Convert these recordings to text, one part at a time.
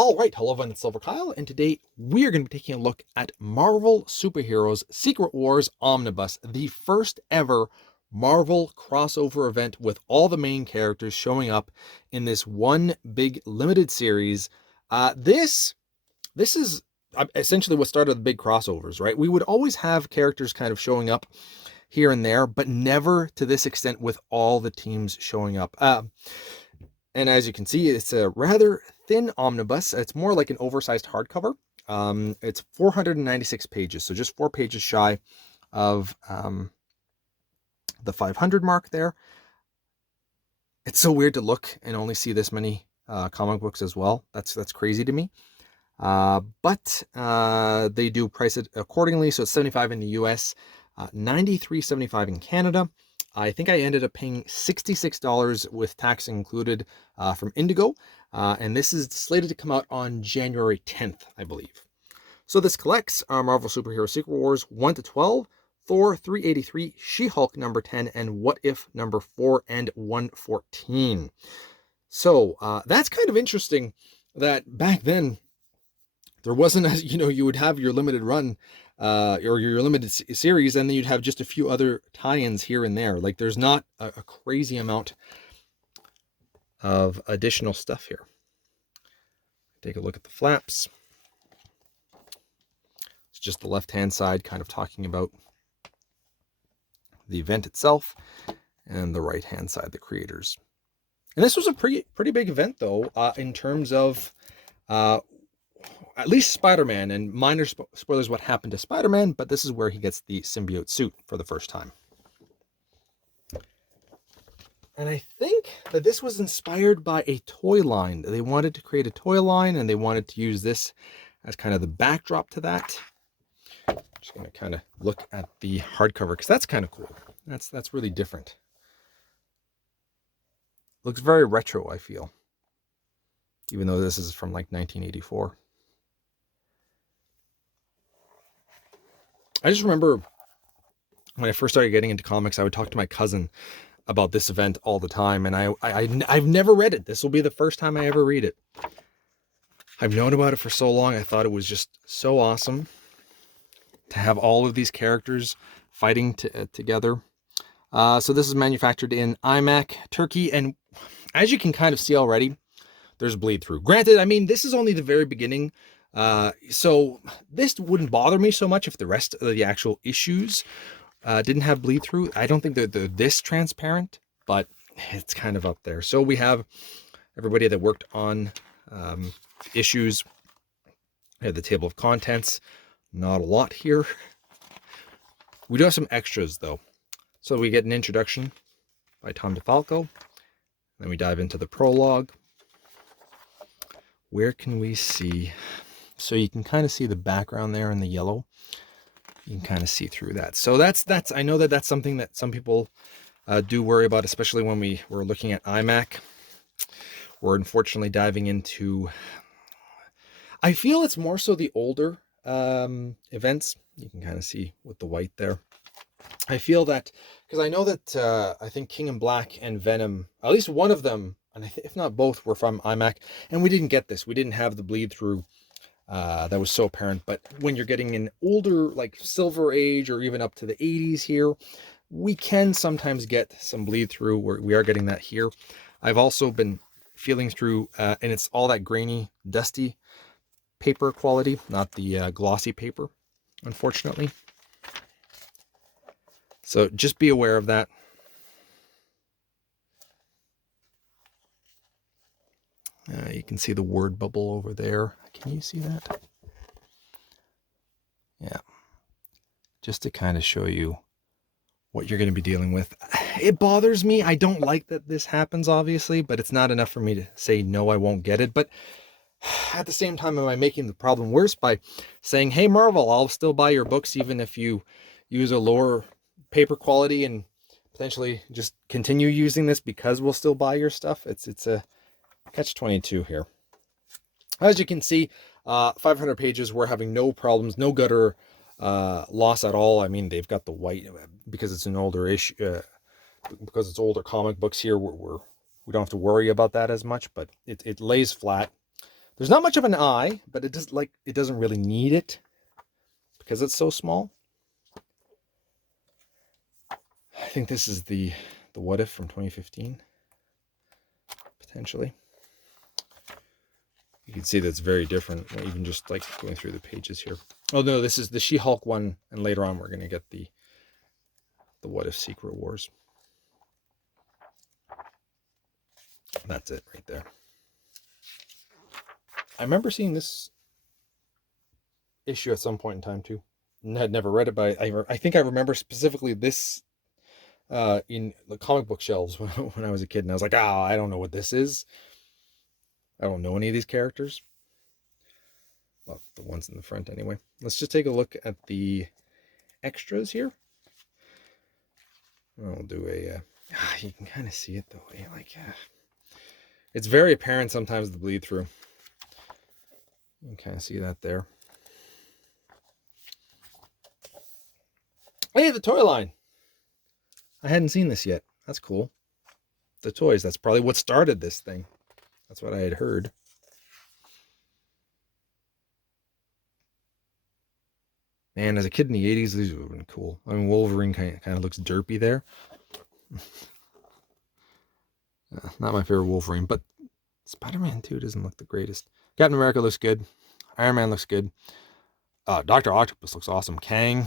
All right, hello everyone, it's silverkyle, and today we're going to be taking a look at Marvel Superheroes Secret Wars Omnibus, the first ever Marvel crossover event with all the main characters showing up in this one big limited series. This is essentially what started the big crossovers, right? We would always have characters kind of showing up here and there, but never to this extent with all the teams showing up. And as you can see, it's a rather thin omnibus. It's more like an oversized hardcover. It's 496 pages, so just 4 pages shy of the 500 mark there. It's so weird to look and only see this many comic books as well. That's crazy to me. But they do price it accordingly. So it's $75 in the US, $93.75 in Canada. I think I ended up paying $66 with tax included from Indigo. And this is slated to come out on January 10th, I believe. So this collects Marvel Superhero Secret Wars 1 to 12, Thor 383, She-Hulk number 10, and What If number 4 and 114. So that's kind of interesting that back then there wasn't, as you would have your limited run or your limited series, and then you'd have just a few other tie-ins here and there. Like there's not a crazy amount of additional stuff here. Take a look at the flaps. It's just the left-hand side kind of talking about the event itself, and the right-hand side, the creators. And this was a pretty big event, though, in terms of at least Spider-Man, and minor spoilers what happened to Spider-Man, but this is where he gets the symbiote suit for the first time. And I think that this was inspired by a toy line. They wanted to create a toy line, and they wanted to use this as kind of the backdrop to that. I'm just going to kind of look at the hardcover, because that's kind of cool. That's really different. Looks very retro, I feel, even though this is from like 1984. I just remember when I first started getting into comics, I would talk to my cousin about this event all the time, and I've never read it. This will be the first time I ever read it. I've known about it for so long. I thought it was just so awesome to have all of these characters fighting together. So this is manufactured in IMAC, Turkey, and as you can kind of see already, there's bleed through. Granted, I mean, this is only the very beginning. So this wouldn't bother me so much if the rest of the actual issues didn't have bleed through. I don't think they're this transparent, but it's kind of up there. So we have everybody that worked on issues. We have the table of contents. Not a lot here. We do have some extras though. So we get an introduction by Tom DeFalco. Then we dive into the prologue. Where can we see? So you can kind of see the background there in the yellow. You can kind of see through that. So that's I know that that's something that some people do worry about, especially when we're looking at iMac. We're unfortunately diving into, I feel it's more so the older events. You can kind of see with the white there. I feel that, because I know that I think King in Black and Venom, at least one of them, and if not both, were from iMac, and we didn't get this. We didn't have the bleed through that was so apparent. But when you're getting an older, like Silver Age, or even up to the 80s here, we can sometimes get some bleed through. We are getting that here. I've also been feeling through, and it's all that grainy, dusty paper quality, not the glossy paper, unfortunately. So just be aware of that. You can see the word bubble over there. Can you see that? Yeah. Just to kind of show you what you're going to be dealing with. It bothers me. I don't like that this happens, obviously, but it's not enough for me to say, no, I won't get it. But at the same time, am I making the problem worse by saying, hey, Marvel, I'll still buy your books even if you use a lower paper quality, and potentially just continue using this because we'll still buy your stuff? It's a catch-22 here. As you can see, 500 pages, we're having no problems, no gutter loss at all. I mean, they've got the white because it's an older issue, because it's older comic books here. We don't have to worry about that as much, but it lays flat. There's not much of an eye, but it doesn't really need it because it's so small. I think this is the What If from 2015, potentially. You can see that's very different, even just like going through the pages here. Oh no, this is the She-Hulk one, and later on we're going to get the What If Secret Wars. That's it right there. I remember seeing this issue at some point in time too. I had never read it, but I think I remember specifically this in the comic book shelves when I was a kid, and I was like, oh, I don't know what this is. I don't know any of these characters. Well, the ones in the front anyway. Let's just take a look at the extras here. I'll do a... you can kind of see it though. It's very apparent sometimes the bleed through. You can kind of see that there. Hey, the toy line. I hadn't seen this yet. That's cool. The toys. That's probably what started this thing. That's what I had heard. Man, as a kid in the 80s, these would have been cool. I mean, Wolverine kind of looks derpy there. Not my favorite Wolverine, but Spider-Man 2 doesn't look the greatest. Captain America looks good. Iron Man looks good. Dr. Octopus looks awesome. Kang.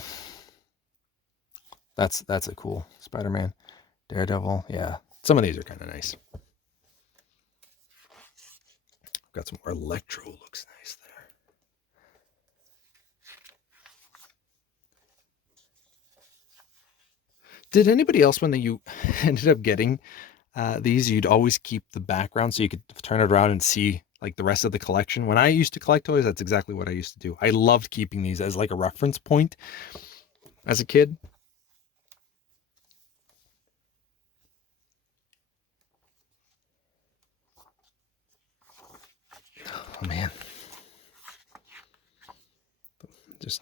That's a cool Spider-Man. Daredevil. Yeah. Some of these are kind of nice. Got some more Electro. Looks nice there. Did anybody else, when you ended up getting these, you'd always keep the background so you could turn it around and see like the rest of the collection? When I used to collect toys, that's exactly what I used to do. I loved keeping these as like a reference point as a kid. Oh man, just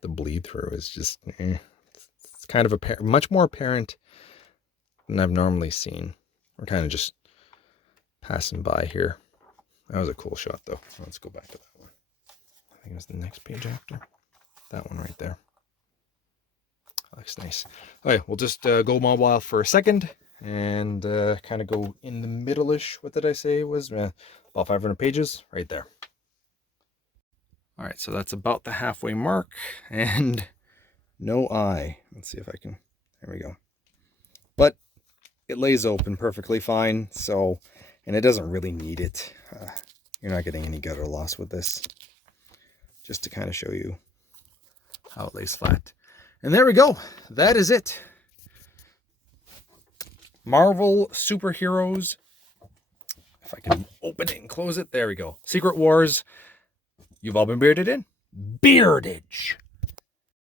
the bleed through is just it's kind of much more apparent than I've normally seen. We're kind of just passing by here. That was a cool shot though. Let's go back to that one. I think it's the next page after that one right there. That looks nice. Okay, we'll just go mobile for a second and kind of go in the middle-ish. What did I say it was? About 500 pages right there. All right, so that's about the halfway mark and no eye. Let's see if I can, there we go. But it lays open perfectly fine, so, and it doesn't really need it. You're not getting any gutter loss with this. Just to kind of show you how it lays flat. And there we go. That is it. Marvel Superheroes. If I can open it and close it. There we go. Secret Wars. You've all been bearded in. Beardage.